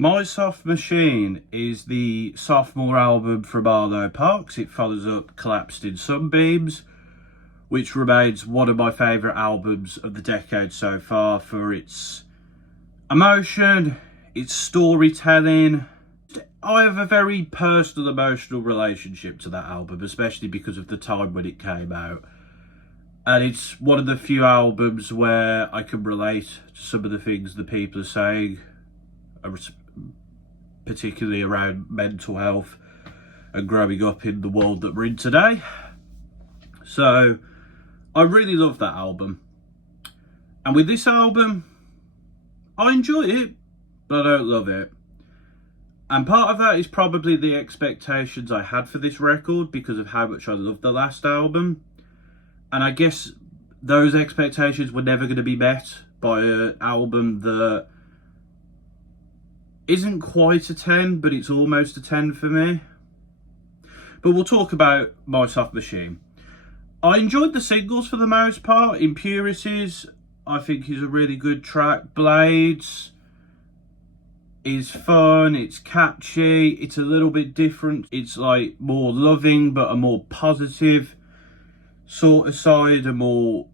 My Soft Machine is the sophomore album from Arlo. It follows up Collapsed in Sunbeams, which remains one of my favourite albums of the decade so far for its emotion, its storytelling. I have a very personal, emotional relationship to that album, especially because of the time when it came out. And it's one of the few albums where I can relate to some of the things the people are saying, particularly around mental health and growing up in the world that we're in today. So I really love that album. And with this album, I enjoy it, but I don't love it. And part of that is probably the expectations I had for this record because of how much I loved the last album. And I guess those expectations were never going to be met by an album that isn't quite a 10, but it's almost a 10 for me. But we'll talk about My Soft Machine. I enjoyed the singles for the most part. Impurities, I think, is a really good track. Blades is fun, it's catchy, it's a little bit different. It's like more loving, but a more positive sort of side, a more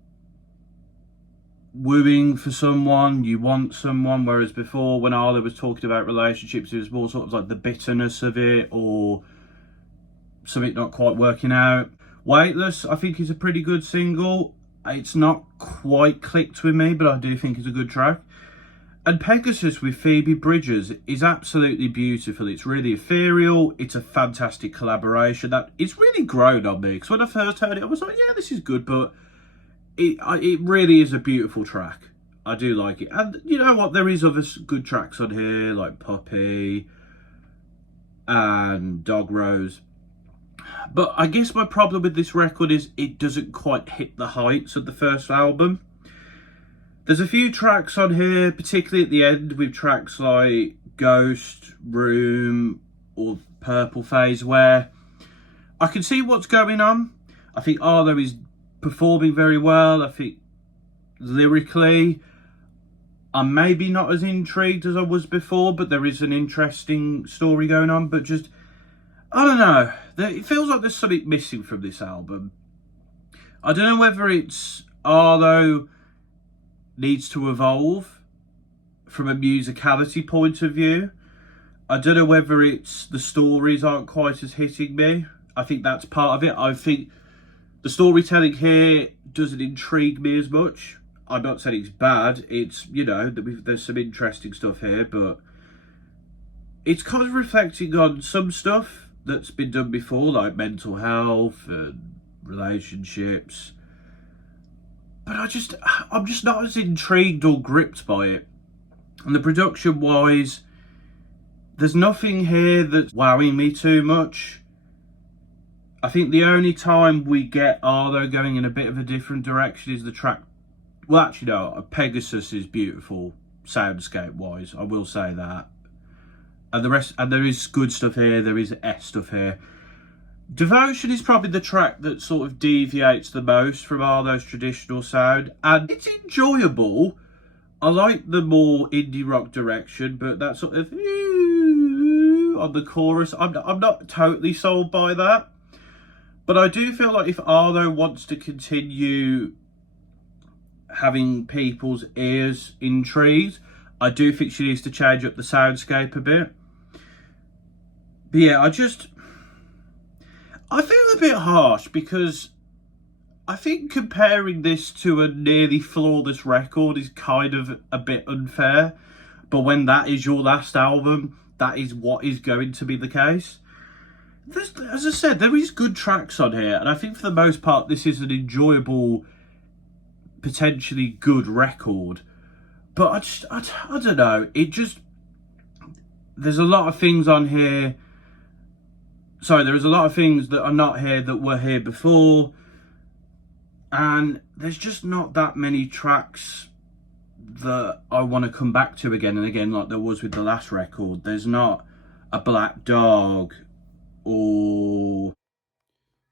wooing for someone, you want someone, whereas before when Arlo was talking about relationships it was more sort of like the bitterness of it or something not quite working out. Weightless, I think, is a pretty good single. It's not quite clicked with me, but I do think it's a good track. And Pegasus with Phoebe Bridgers is absolutely beautiful. It's really ethereal. It's a fantastic collaboration that it's really grown on me, because when I first heard it I was like, yeah, this is good, but it really is a beautiful track. I do like it. And you know what, there is other good tracks on here like Puppy and Dog Rose, but I guess my problem with this record is it doesn't quite hit the heights of the first album. There's a few tracks on here, particularly at the end, with tracks like Ghost, Room or Purple Phase, where I can see what's going on. I think Arlo is performing very well. I think lyrically I'm maybe not as intrigued as I was before, but there is an interesting story going on. But just, I don't know, it feels like there's something missing from this album. I don't know whether it's Arlo needs to evolve from a musicality point of view. I don't know whether it's the stories aren't quite as hitting me. I think that's part of it. I think the storytelling here doesn't intrigue me as much. I'm not saying it's bad. It's, you know, there's some interesting stuff here, but it's kind of reflecting on some stuff that's been done before, like mental health and relationships. But I'm just not as intrigued or gripped by it. And the production wise, there's nothing here that's wowing me too much. I think the only time we get Arlo going in a bit of a different direction is the track. Well, actually, no, Pegasus is beautiful soundscape wise, I will say that. And the rest, and there is good stuff here, there is S stuff here. Devotion is probably the track that sort of deviates the most from Arlo's traditional sound, and it's enjoyable. I like the more indie rock direction, but that sort of on the chorus, I'm not totally sold by that. But I do feel like if Arlo wants to continue having people's ears intrigued, I do think she needs to change up the soundscape a bit. But yeah, I feel a bit harsh because I think comparing this to a nearly flawless record is kind of a bit unfair. But when that is your last album, that is what is going to be the case. As I said, there is good tracks on here, and I think for the most part this is an enjoyable, potentially good record. But I don't know, there's a lot of things on here. Sorry, there's a lot of things that are not here that were here before, and there's just not that many tracks that I want to come back to again and again like there was with the last record. There's not a Black Dog or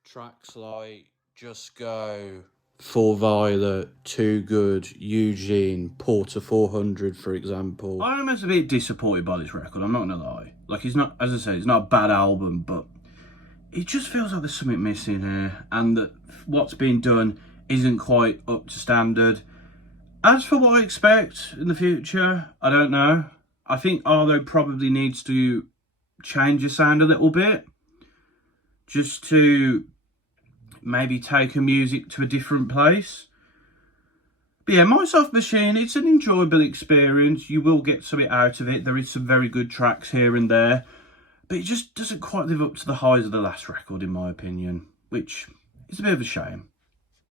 tracks like Just Go For Violet, Too Good, Eugene, Porter 400, for example. I'm a bit disappointed by this record, I'm not gonna lie. Like, it's not, as I say, it's not a bad album, but it just feels like there's something missing here, and that what's being done isn't quite up to standard. As for what I expect in the future, I don't know. I think Arlo probably needs to change the sound a little bit, just to maybe take her music to a different place. But yeah, My Soft Machine, it's an enjoyable experience. You will get something out of it. There is some very good tracks here and there, but it just doesn't quite live up to the highs of the last record, in my opinion, which is a bit of a shame.